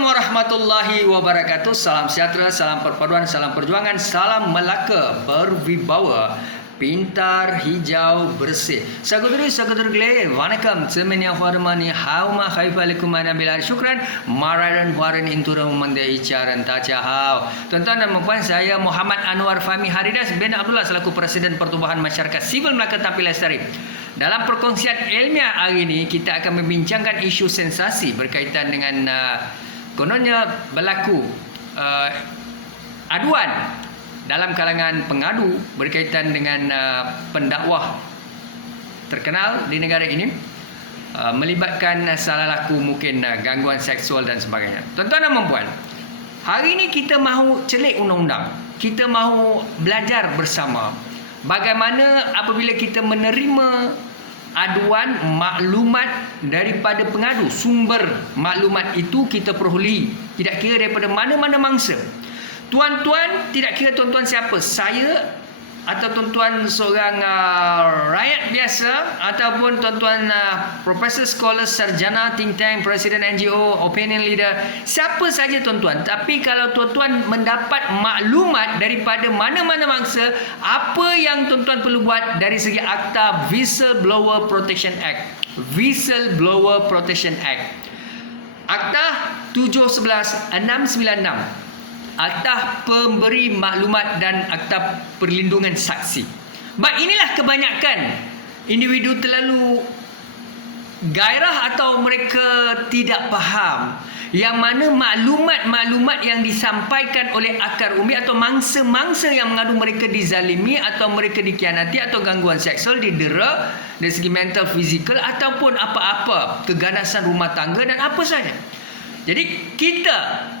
Assalamualaikum warahmatullahi wabarakatuh. Salam sejahtera, salam perpaduan, salam perjuangan, salam Melaka berwibawa, pintar, hijau, bersih. Saudari-saudari, வணக்கம். Semennya hormani hauma khaifalikum anabilan syukran maradan waran intura memandai icaran tajahau. Tuan-tuan dan puan, saya Muhammad Anwar Fahmi Haridas bin Abdullah selaku Presiden Pertubuhan Masyarakat Sivil Melaka Tampil Lestari. Dalam perkongsian ilmiah hari ini, kita akan membincangkan isu sensasi berkaitan dengan kononnya berlaku aduan dalam kalangan pengadu berkaitan dengan pendakwah terkenal di negara ini melibatkan salah laku mungkin gangguan seksual dan sebagainya. Tuan-tuan dan puan, hari ini kita mahu celik undang-undang. Kita mahu belajar bersama bagaimana apabila kita menerima aduan maklumat daripada pengadu, sumber maklumat itu kita peroleh tidak kira daripada mana-mana mangsa. Tuan-tuan, tidak kira tuan-tuan siapa, saya atau tuan-tuan seorang rakyat biasa ataupun tuan-tuan profesor, scholar, sarjana, think tank, presiden NGO, opinion leader, siapa saja tuan-tuan. Tapi kalau tuan-tuan mendapat maklumat daripada mana-mana mangsa, apa yang tuan-tuan perlu buat dari segi Akta Whistleblower Protection Act. Whistleblower Protection Act. Akta 711-696. Akta Pemberi Maklumat dan Akta Perlindungan Saksi. Baik, inilah kebanyakan individu terlalu gairah atau mereka tidak faham yang mana maklumat-maklumat yang disampaikan oleh akar umbi atau mangsa-mangsa yang mengadu mereka dizalimi atau mereka dikhianati atau gangguan seksual, didera dari segi mental, fizikal ataupun apa-apa keganasan rumah tangga dan apa saja. Jadi kita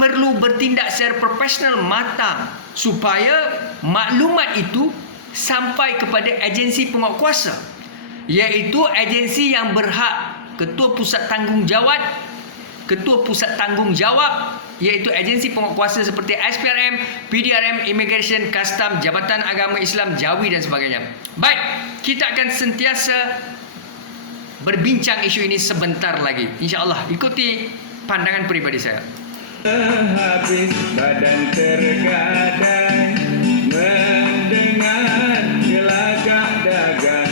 perlu bertindak secara profesional matang supaya maklumat itu sampai kepada agensi penguatkuasa, iaitu agensi yang berhak, ketua pusat tanggungjawab iaitu agensi penguatkuasa seperti SPRM, PDRM, Immigration, Custom, Jabatan Agama Islam, Jawi dan sebagainya. Baik, kita akan sentiasa berbincang isu ini sebentar lagi, insya-Allah. Ikuti pandangan peribadi saya. Habis badan tergadai mendengar gelagak dagang,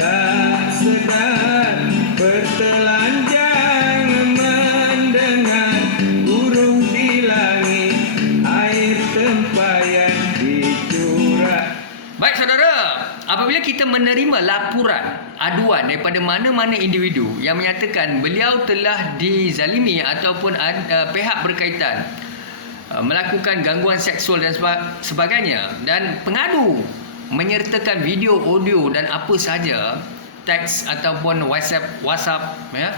tak sedar bertelanjang mendengar burung di langit, air tempayan di curah. Baik saudara, apabila kita menerima laporan aduan daripada mana-mana individu yang menyatakan beliau telah dizalimi ataupun pihak berkaitan melakukan gangguan seksual dan sebagainya, dan pengadu menyertakan video, audio dan apa saja, teks ataupun WhatsApp ya,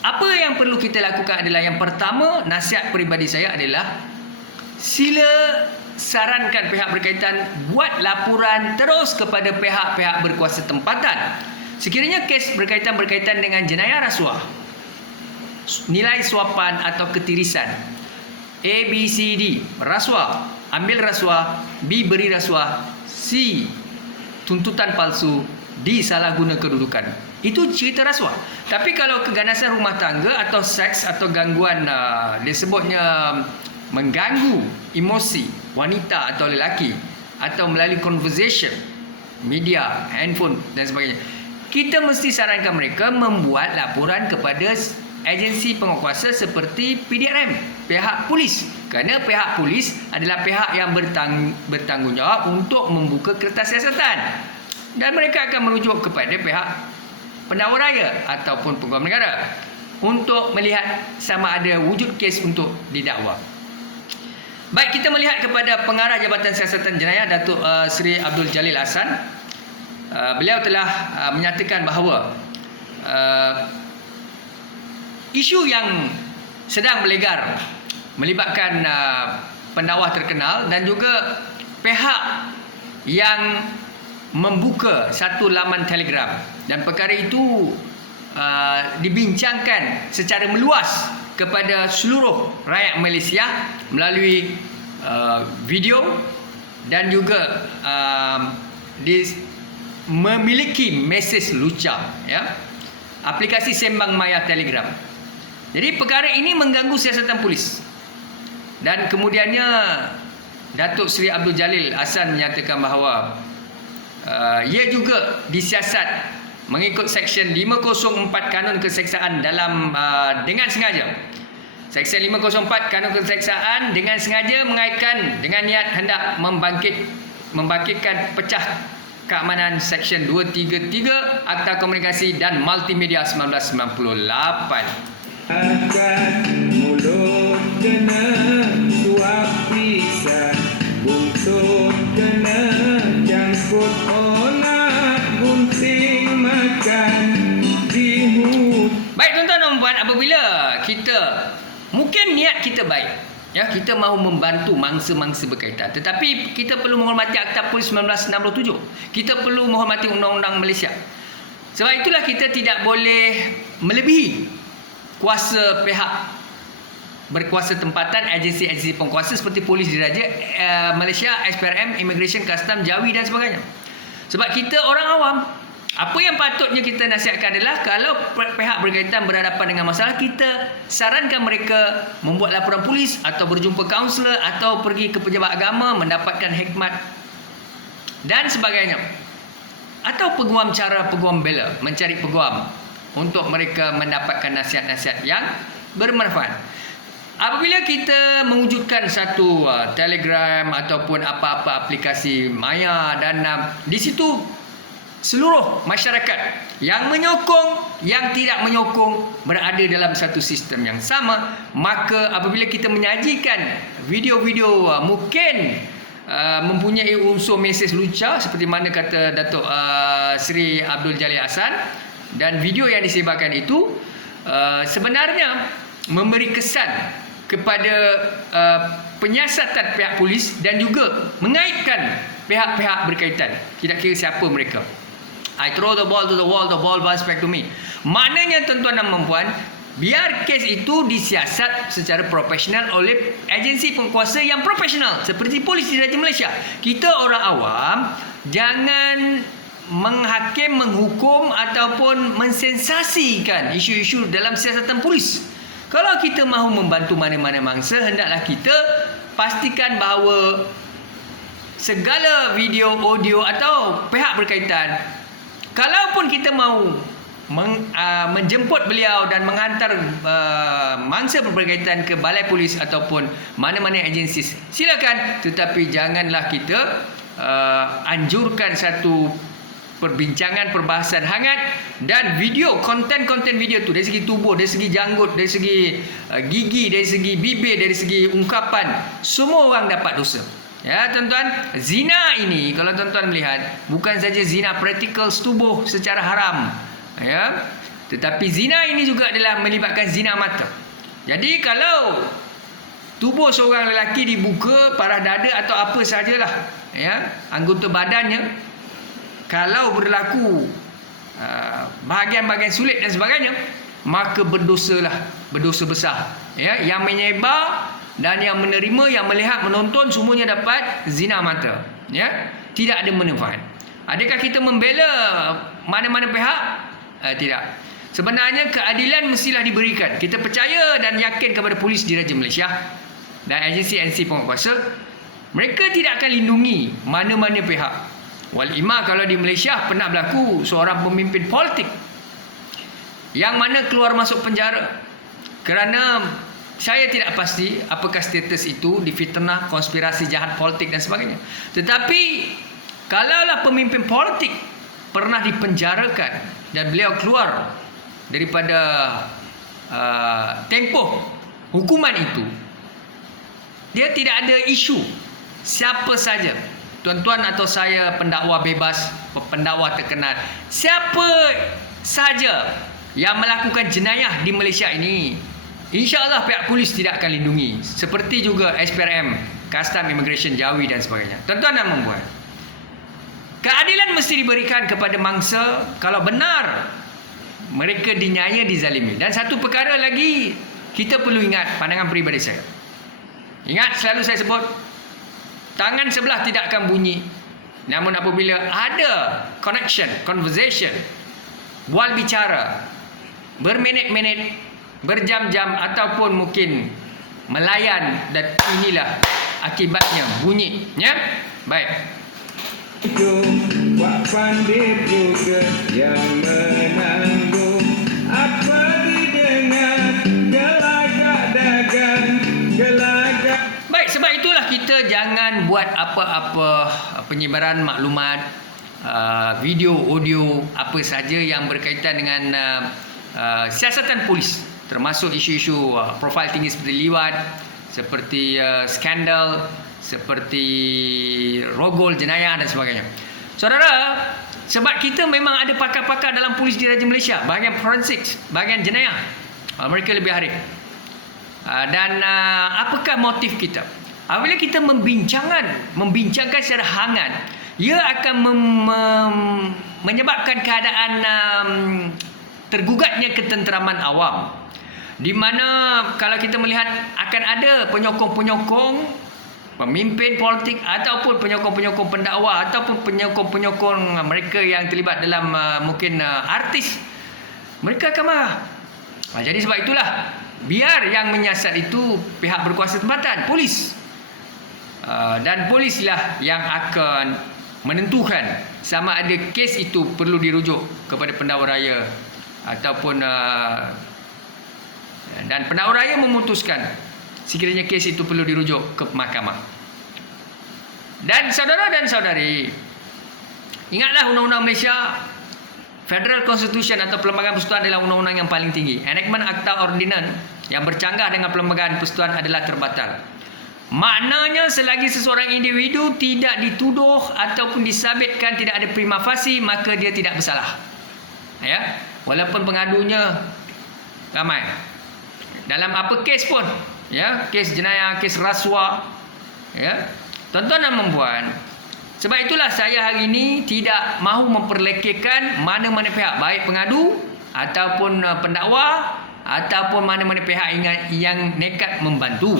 apa yang perlu kita lakukan adalah, yang pertama, nasihat peribadi saya adalah sila sarankan pihak berkaitan buat laporan terus kepada pihak-pihak berkuasa tempatan. Sekiranya kes berkaitan dengan jenayah rasuah, nilai suapan atau ketirisan, A, B, C, D, rasuah, ambil rasuah, B, beri rasuah, C, tuntutan palsu, D, salah guna kedudukan. Itu cerita rasuah. Tapi kalau keganasan rumah tangga atau seks atau gangguan disebutnya mengganggu emosi wanita atau lelaki atau melalui conversation, media, handphone dan sebagainya, kita mesti sarankan mereka membuat laporan kepada agensi penguatkuasa seperti PDRM, pihak polis, kerana pihak polis adalah pihak yang bertanggungjawab untuk membuka kertas siasatan dan mereka akan merujuk kepada pihak pendakwa raya ataupun pegawai negara untuk melihat sama ada wujud kes untuk didakwa. Baik, kita melihat kepada Pengarah Jabatan Siasatan Jenayah Datuk Seri Abdul Jalil Ahsan. Beliau telah menyatakan bahawa isu yang sedang berlegar melibatkan pendakwah terkenal dan juga pihak yang membuka satu laman Telegram, dan perkara itu dibincangkan secara meluas kepada seluruh rakyat Malaysia melalui video dan juga memiliki mesej lucah ya. Aplikasi Sembang Maya Telegram. Jadi perkara ini mengganggu siasatan polis. Dan kemudiannya Datuk Seri Abdul Jalil Ahsan menyatakan bahawa ia juga disiasat mengikut Seksyen 504 Kanun Keseksaan dengan sengaja. Seksyen 504 Kanun Keseksaan dengan sengaja mengaitkan dengan niat hendak membangkitkan pecah keamanan Seksyen 233 Akta Komunikasi dan Multimedia 1998. Akan mulut kena suap pisang, buntut kena jangkut onak, gunting makan di hutan. Baik tuan-tuan dan puan, apabila mungkin niat kita baik, ya, kita mahu membantu mangsa-mangsa berkaitan, tetapi kita perlu menghormati Akta Polis 1967. Kita perlu menghormati Undang-Undang Malaysia. Sebab itulah kita tidak boleh melebihi kuasa pihak berkuasa tempatan, agensi-agensi pengkuasa seperti Polis Diraja Malaysia, SPRM, Immigration, Custom, Jawi dan sebagainya. Sebab kita orang awam, apa yang patutnya kita nasihatkan adalah kalau pihak berkaitan berhadapan dengan masalah, kita sarankan mereka membuat laporan polis atau berjumpa kaunselor atau pergi ke pejabat agama mendapatkan hikmat dan sebagainya. Atau peguam bela, mencari peguam untuk mereka mendapatkan nasihat-nasihat yang bermanfaat. Apabila kita mewujudkan satu Telegram ataupun apa-apa aplikasi maya dan di situ seluruh masyarakat yang menyokong, yang tidak menyokong berada dalam satu sistem yang sama, maka apabila kita menyajikan video-video mungkin mempunyai unsur mesej lucah seperti mana kata Datuk Seri Abdul Jalil Ahsan, dan video yang disebarkan itu sebenarnya memberi kesan kepada penyiasatan pihak polis dan juga mengaitkan pihak-pihak berkaitan, tidak kira siapa mereka. I throw the ball to the wall, the ball bounce back to me. Maknanya tuan-tuan dan puan, biar kes itu disiasat secara profesional oleh agensi pengkuasa yang profesional seperti Polis Diraja Malaysia. Kita orang awam jangan menghakim, menghukum ataupun mensensasikan isu-isu dalam siasatan polis. Kalau kita mahu membantu mana-mana mangsa, hendaklah kita pastikan bahawa segala video, audio atau pihak berkaitan, kalaupun kita mahu menjemput beliau dan menghantar mangsa berkaitan ke balai polis ataupun mana-mana agensi, silakan, tetapi janganlah kita anjurkan satu perbincangan, perbahasan hangat dan video, konten-konten video tu dari segi tubuh, dari segi janggut, dari segi gigi, dari segi bibir, dari segi ungkapan, semua orang dapat dosa. Ya tuan-tuan, zina ini kalau tuan-tuan melihat bukan saja zina praktikal tubuh secara haram, ya, tetapi zina ini juga adalah melibatkan zina mata. Jadi kalau tubuh seorang lelaki dibuka, parah dada atau apa sajalah, ya, anggota badannya, kalau berlaku bahagian-bahagian sulit dan sebagainya, maka berdosa besar, ya, yang menyebar dan yang menerima, yang melihat, menonton, semuanya dapat zina mata, ya, tidak ada manfaat. Adakah kita membela mana-mana pihak? Tidak. Sebenarnya keadilan mestilah diberikan. Kita percaya dan yakin kepada Polis Diraja Malaysia dan agensi-agensi penguasa, mereka tidak akan lindungi mana-mana pihak. Wal-imah kalau di Malaysia pernah berlaku seorang pemimpin politik yang mana keluar masuk penjara kerana saya tidak pasti apakah status itu difitnah, konspirasi jahat politik dan sebagainya. Tetapi kalaulah pemimpin politik pernah dipenjarakan dan beliau keluar daripada tempoh hukuman itu, dia tidak ada isu siapa saja, tuan-tuan atau saya pendakwa bebas, pendakwa terkenal, siapa saja yang melakukan jenayah di Malaysia ini, insya-Allah pihak polis tidak akan lindungi. Seperti juga SPRM, Custom, Immigration, Jawi dan sebagainya. Tuan-tuan dan puan, keadilan mesti diberikan kepada mangsa kalau benar mereka dinyaya, dizalimi. Dan satu perkara lagi, kita perlu ingat pandangan peribadi saya. Ingat, selalu saya sebut, tangan sebelah tidak akan bunyi. Namun apabila ada connection, conversation, bual bicara berminit-minit, berjam-jam ataupun mungkin melayan, dan inilah akibatnya bunyinya. Baik. Wak Pandit juga yang menanggung apa didengar gelagak dagang gelagak. Baik, sebab itulah kita jangan buat apa-apa penyebaran maklumat, video, audio, apa saja yang berkaitan dengan siasatan polis, termasuk isu-isu profil tinggi seperti liwat, seperti skandal, seperti rogol jenayah dan sebagainya. Saudara, sebab kita memang ada pakar-pakar dalam polis diraja Malaysia, bahagian forensik, bahagian jenayah, mereka lebih arif. Dan apakah motif kita? Apabila kita membincangkan secara hangat, ia akan menyebabkan keadaan tergugatnya ketenteraman awam, di mana kalau kita melihat akan ada penyokong-penyokong pemimpin politik ataupun penyokong-penyokong pendakwa ataupun penyokong-penyokong mereka yang terlibat dalam mungkin artis, mereka akan marah. Jadi sebab itulah biar yang menyiasat itu pihak berkuasa tempatan, polis, dan polislah yang akan menentukan sama ada kes itu perlu dirujuk kepada pendakwa raya ataupun dan pendakwa raya memutuskan sekiranya kes itu perlu dirujuk ke mahkamah. Dan saudara dan saudari, ingatlah undang-undang Malaysia, Federal Constitution atau Perlembagaan Persekutuan adalah undang-undang yang paling tinggi. Enactment Akta Ordinan yang bercanggah dengan Perlembagaan Persekutuan adalah terbatal. Maknanya selagi seseorang individu tidak dituduh ataupun disabitkan tidak ada prima facie, maka dia tidak bersalah. Ya, walaupun pengadunya ramai. Dalam apa kes pun, ya, kes jenayah, kes rasuah, ya. Tuan-tuan dan puan-puan, sebab itulah saya hari ini tidak mahu memperlekehkan mana-mana pihak, baik pengadu ataupun pendakwa ataupun mana-mana pihak yang nekat membantu.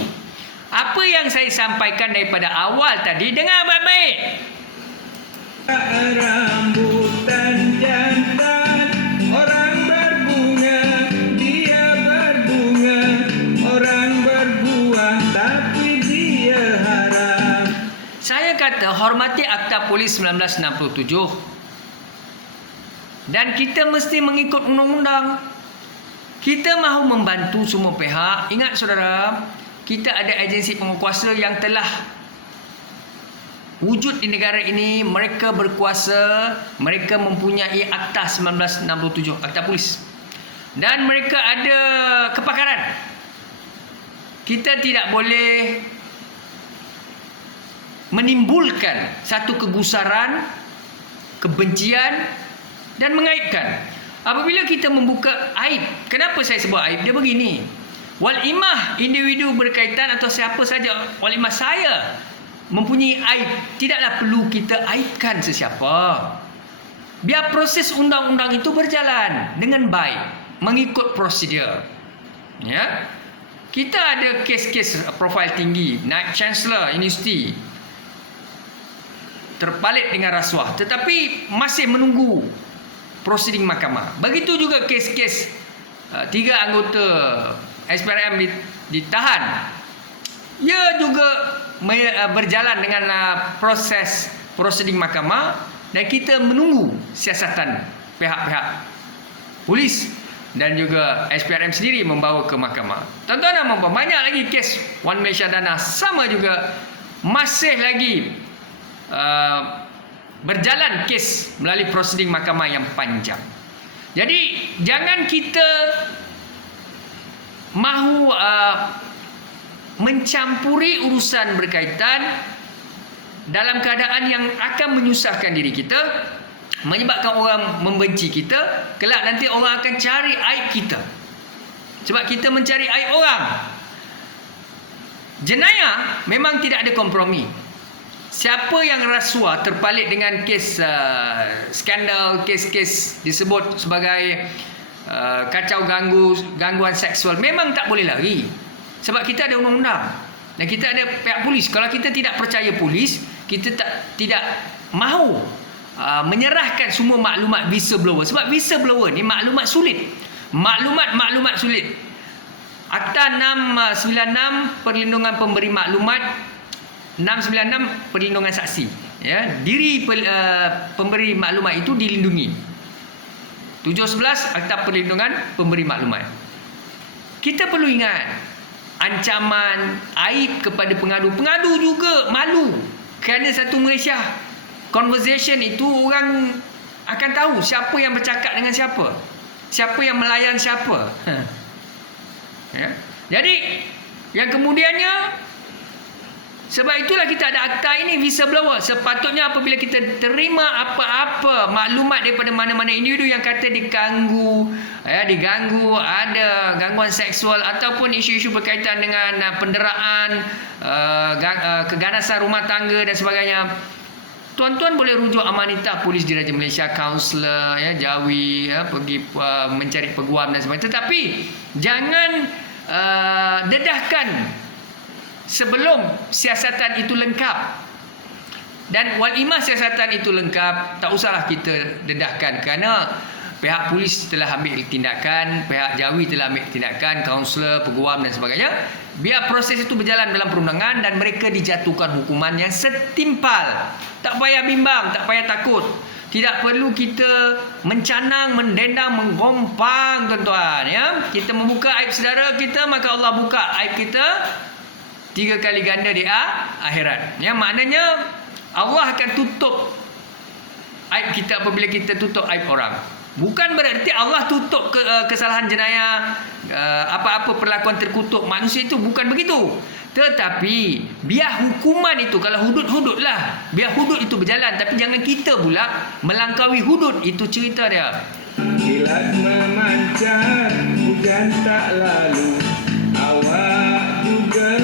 Apa yang saya sampaikan daripada awal tadi, dengar baik-baik. Rambutan jantan, orang berbunga, dia berbunga, orang berbuah, tapi dia haram. Saya kata hormati Akta Polis 1967. Dan kita mesti mengikut undang-undang. Kita mahu membantu semua pihak. Ingat saudara, kita ada agensi pengukuasa yang telah wujud di negara ini. Mereka berkuasa, mereka mempunyai Akta 1967, Akta Polis, dan mereka ada kepakaran. Kita tidak boleh menimbulkan satu kegusaran, kebencian dan mengaibkan. Apabila kita membuka aib, kenapa saya sebut aib? Dia begini, walimah individu berkaitan atau siapa saja, walimah saya mempunyai aib, tidaklah perlu kita aibkan sesiapa. Biar proses undang-undang itu berjalan dengan baik, mengikut prosedur. Ya, kita ada kes-kes profil tinggi, naib chancellor universiti terpalit dengan rasuah, tetapi masih menunggu prosiding mahkamah. Begitu juga kes-kes 3 anggota SPRM ditahan, ia juga berjalan dengan proses prosiding mahkamah, dan kita menunggu siasatan pihak-pihak polis dan juga SPRM sendiri membawa ke mahkamah. Tuan-tuan dan puan-puan, banyak lagi kes One Malaysia Dana sama juga masih lagi berjalan kes melalui prosiding mahkamah yang panjang. Jadi jangan kita mahu mencampuri urusan berkaitan dalam keadaan yang akan menyusahkan diri kita, menyebabkan orang membenci kita. Kelak nanti orang akan cari aib kita, sebab kita mencari aib orang. Jenayah memang tidak ada kompromi. Siapa yang rasuah terpalit dengan kes skandal, kes-kes disebut sebagai kacau gangguan seksual, memang tak boleh lari. Sebab kita ada undang-undang dan kita ada pihak polis. Kalau kita tidak percaya polis, kita tidak mahu menyerahkan semua maklumat whistleblower. Sebab whistleblower ni maklumat sulit. Maklumat sulit. Akta 696 perlindungan pemberi maklumat, 696 perlindungan saksi. Ya, diri pemberi maklumat itu dilindungi. 711 Akta perlindungan pemberi maklumat. Kita perlu ingat, ancaman, aib kepada pengadu. Pengadu juga malu. Kerana satu Malaysia, conversation itu orang akan tahu siapa yang bercakap dengan siapa, siapa yang melayan siapa. Ya. Jadi yang kemudiannya, sebab itulah kita ada akta ini, whistleblower. Sepatutnya apabila kita terima apa-apa maklumat daripada mana-mana individu yang kata diganggu, ada gangguan seksual ataupun isu-isu berkaitan dengan penderaan, keganasan rumah tangga dan sebagainya, tuan-tuan boleh rujuk Amanita Polis Diraja Malaysia, kaunselor, jawi, pergi mencari peguam dan sebagainya. Tetapi jangan dedahkan sebelum siasatan itu lengkap. Dan walimah siasatan itu lengkap, tak usahlah kita dedahkan, kerana pihak polis telah ambil tindakan, pihak jawi telah ambil tindakan, kaunselor, peguam dan sebagainya. Biar proses itu berjalan dalam perundangan dan mereka dijatuhkan hukuman yang setimpal. Tak payah bimbang, tak payah takut. Tidak perlu kita mencanang, mendendang, menggompang, tuan-tuan. Ya? Kita membuka aib saudara kita, maka Allah buka aib kita 3 kali ganda di akhirat. Ya, maknanya Allah akan tutup aib kita apabila kita tutup aib orang. Bukan berarti Allah tutup kesalahan jenayah, apa-apa perlakuan terkutuk manusia, itu bukan begitu. Tetapi biar hukuman itu, kalau hudud lah, biar hudud itu berjalan. Tapi jangan kita pula melangkaui hudud. Itu cerita dia. Kilat memancar, hujan tak lalu, awak juga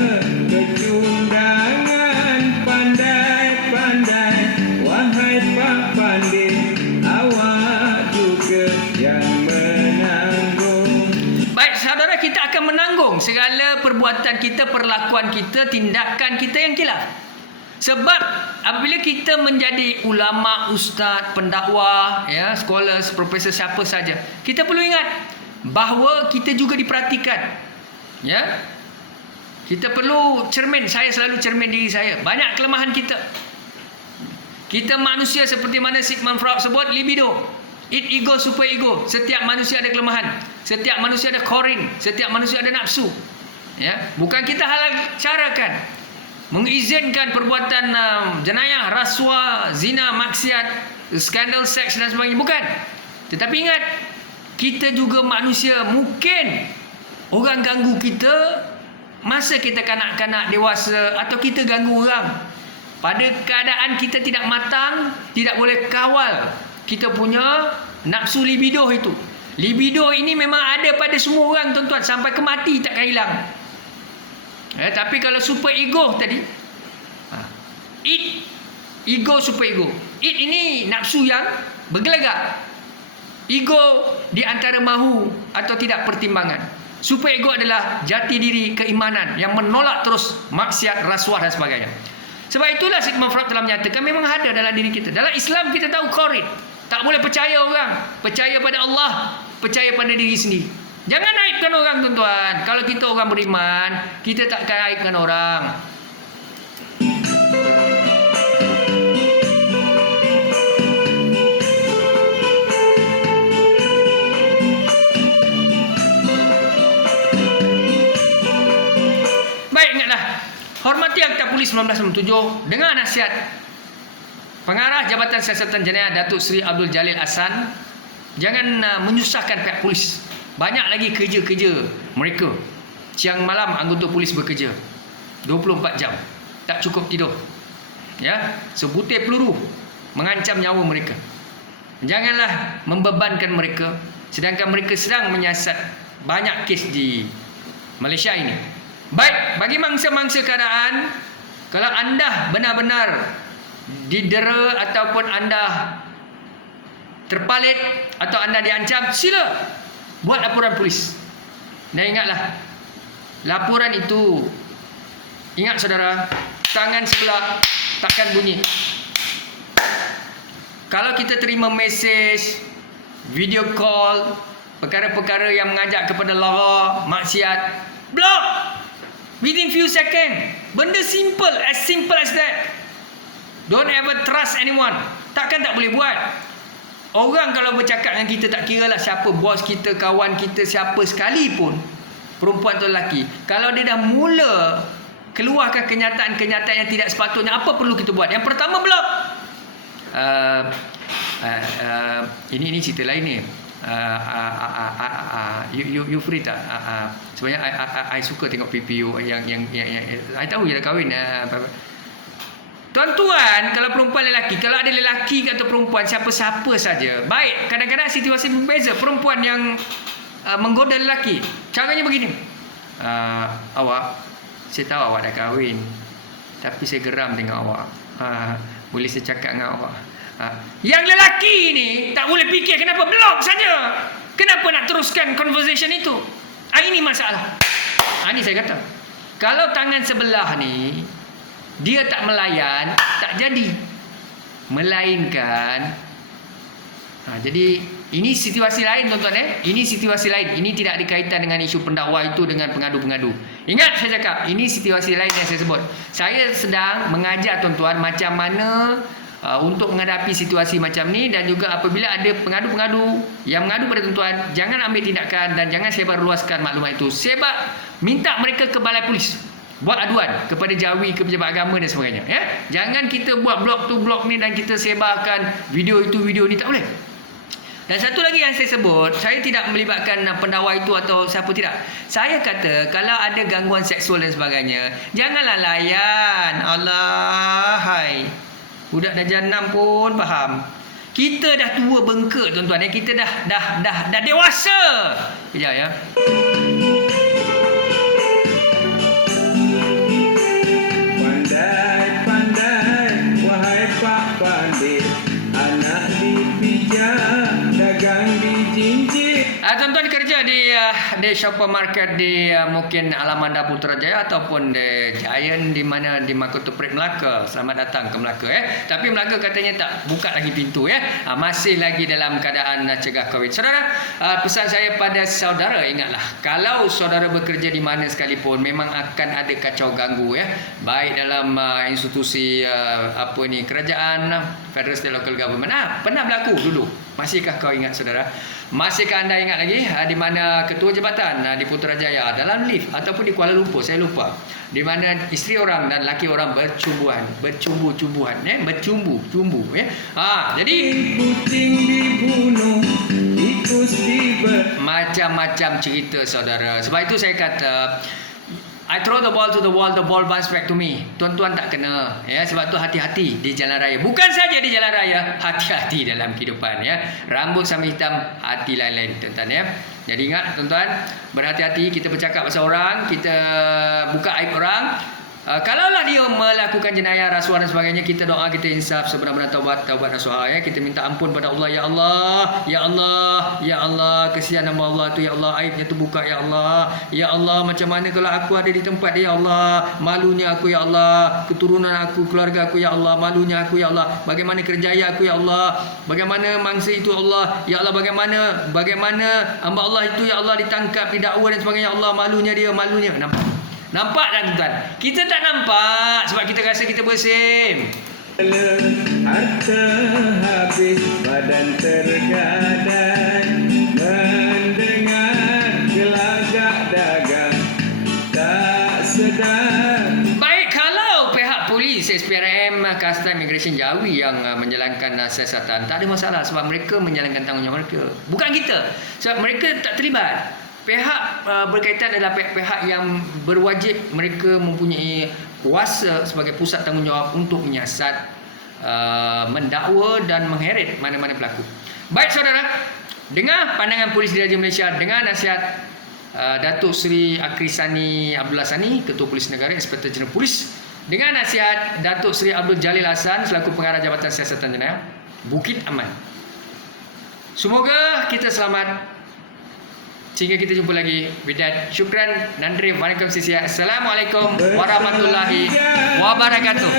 kecundangan. Pandai-pandai, wahai Pak Pandai, awak juga yang menanggung. Baik, saudara, kita akan menanggung segala perbuatan kita, perlakuan kita, tindakan kita yang kilaf. Sebab apabila kita menjadi ulama, ustaz, pendakwah, scholars, profesor, siapa saja, kita perlu ingat bahawa kita juga diperhatikan. Ya, kita perlu cermin. Saya selalu cermin diri saya. Banyak kelemahan kita. Kita manusia seperti mana Sigmund Freud sebut, libido, id ego, super ego. Setiap manusia ada kelemahan. Setiap manusia ada korin. Setiap manusia ada nafsu. Ya, bukan kita halal carakan, mengizinkan perbuatan jenayah, rasuah, zina, maksiat, skandal seks dan sebagainya. Bukan. Tetapi ingat, kita juga manusia. Mungkin orang ganggu kita masa kita kanak-kanak, dewasa, atau kita ganggu orang pada keadaan kita tidak matang, tidak boleh kawal kita punya nafsu libido itu. Libido ini memang ada pada semua orang, tuan-tuan, sampai ke mati takkan hilang. Tapi kalau super ego tadi, id, ego, super ego. Id ini nafsu yang bergelagak. Ego di antara mahu atau tidak pertimbangan. Super ego adalah jati diri keimanan yang menolak terus maksiat, rasuah dan sebagainya. Sebab itulah Sigmund Freud telah menyatakan memang ada dalam diri kita. Dalam Islam kita tahu korin. Tak boleh percaya orang. Percaya pada Allah. Percaya pada diri sendiri. Jangan aibkan orang, tuan-tuan. Kalau kita orang beriman, kita takkan aibkan orang. Baik, ingatlah. Hormati Akta Polis 1997 dengan nasihat Pengarah Jabatan Siasatan Jenayah Datuk Seri Abdul Jalil Ahsan. Jangan menyusahkan pihak polis. Banyak lagi kerja-kerja mereka. Siang malam anggota polis bekerja 24 jam. Tak cukup tidur. Ya, sebutir peluru mengancam nyawa mereka. Janganlah membebankan mereka, sedangkan mereka sedang menyiasat banyak kes di Malaysia ini. Baik, bagi mangsa-mangsa keadaan, kalau anda benar-benar didera ataupun anda terpalit atau anda diancam, sila buat laporan polis. Dan ingatlah, laporan itu, ingat saudara, tangan sebelah takkan bunyi. Kalau kita terima mesej, video call, perkara-perkara yang mengajak kepada lara, maksiat, Block. Within few second. Benda simple as that. Don't ever trust anyone. Takkan tak boleh buat. Orang kalau bercakap dengan kita, tak kira lah siapa bos kita, kawan kita, siapa sekalipun, perempuan atau lelaki, kalau dia dah mula keluarkan kenyataan-kenyataan yang tidak sepatutnya, apa perlu kita buat? Yang pertama, block. Ini cerita lain ni. You free tak? Sebenarnya I suka tengok PPU yang I tahu je dah kahwin. Tuan-tuan, kalau perempuan lelaki, kalau ada lelaki atau perempuan, siapa-siapa saja, baik, kadang-kadang situasi berbeza. Perempuan yang menggoda lelaki, caranya begini. Awak, saya tahu awak dah kahwin, tapi saya geram dengan awak. Boleh saya cakap dengan awak? Yang lelaki ni tak boleh fikir, kenapa block saja? Kenapa nak teruskan conversation itu? Ini masalah. Ini saya kata, kalau tangan sebelah ni dia tak melayan, tak jadi. Melainkan jadi ini situasi lain, tuan-tuan. Ini situasi lain. Ini tidak ada kaitan dengan isu pendakwa itu dengan pengadu-pengadu. Ingat saya cakap, ini situasi lain yang saya sebut. Saya sedang mengajar tuan-tuan macam mana untuk menghadapi situasi macam ni, dan juga apabila ada pengadu-pengadu yang mengadu pada tuan-tuan, jangan ambil tindakan dan jangan sebarluaskan maklumat itu. Sebab minta mereka ke balai polis, buat aduan kepada jawi, ke pejabat agama dan sebagainya, ya. Jangan kita buat blog tu blog ni dan kita sebarkan video itu video ni, tak boleh. Dan satu lagi yang saya sebut, saya tidak melibatkan pendakwa itu atau siapa, tidak. Saya kata kalau ada gangguan seksual dan sebagainya, janganlah layan. Allah, hai. Budak dah jenam pun faham. Kita dah tua bengkak, tuan-tuan. Kita dah dewasa. Kejap ya. Tuan-tuan kerja di supermarket di mungkin Alamanda Putrajaya ataupun di Giant, di mana di Makotopret Melaka. Selamat datang ke Melaka, Tapi Melaka katanya tak buka lagi pintu, masih lagi dalam keadaan cegah Covid. Saudara, pesan saya pada saudara, ingatlah, kalau saudara bekerja di mana sekalipun, memang akan ada kacau ganggu, baik dalam institusi kerajaan, federal, state, local government. Pernah berlaku dulu. Masihkah kau ingat, saudara? Masihkah anda ingat lagi di mana ketua jabatan di Putrajaya dalam lift ataupun di Kuala Lumpur, saya lupa, di mana isteri orang dan laki orang bercumbu-cumbuhan, bercumbu, jadi kucing dibunuh, tikus macam-macam cerita, saudara. Sebab itu saya kata, I throw the ball to the wall, the ball bounce back to me. Tuan-tuan tak kena, sebab tu hati-hati di jalan raya. Bukan saja di jalan raya, hati-hati dalam kehidupan, Rambut sampai hitam, hati lain-lain, tuan-tuan, Jadi ingat, tuan-tuan, berhati-hati. Kita bercakap pasal orang, kita buka aib orang. Kalaulah dia melakukan jenayah, rasuah dan sebagainya, kita doa, kita insaf, sebenar-benar taubat nasuha, Kita minta ampun pada Allah. Ya Allah, ya Allah, ya Allah, kesian nama Allah tu, ya Allah, aibnya tu buka, ya Allah. Ya Allah, macam mana kalau aku ada di tempat dia, ya Allah, malunya aku, ya Allah, keturunan aku, keluarga aku, ya Allah, malunya aku, ya Allah, bagaimana kerjaya aku, ya Allah, bagaimana mangsa itu, Allah, ya Allah, bagaimana hamba Allah itu, ya Allah, ditangkap, didakwa dan sebagainya, ya Allah, malunya dia, malunya. Nampak tak, tuan-tuan? Kita tak nampak sebab kita rasa kita bersin. Harta habis, badan tergadai, mendengar gelagak dagang, tak sedar. Baik, kalau pihak polis, SPRM, Custom Immigration Jawi yang menjalankan siasatan, tak ada masalah sebab mereka menjalankan tanggungjawab mereka. Bukan kita. Sebab mereka tak terlibat. Pihak berkaitan adalah pihak yang berwajib, mereka mempunyai kuasa sebagai pusat tanggungjawab untuk menyiasat, mendakwa dan mengheret mana-mana pelaku. Baik, saudara, dengar pandangan Polis Diraja Malaysia, dengar nasihat Datuk Seri Akrisani Abdullah Sani, Ketua Polis Negara, Inspektor Jeneral Polis, dengan nasihat Datuk Seri Abdul Jalil Hassan selaku Pengarah Jabatan Siasatan Jenayah Bukit Aman. Semoga kita selamat. Sehingga kita jumpa lagi. With syukran, nandri, waalaikumsalam. Assalamualaikum warahmatullahi wabarakatuh.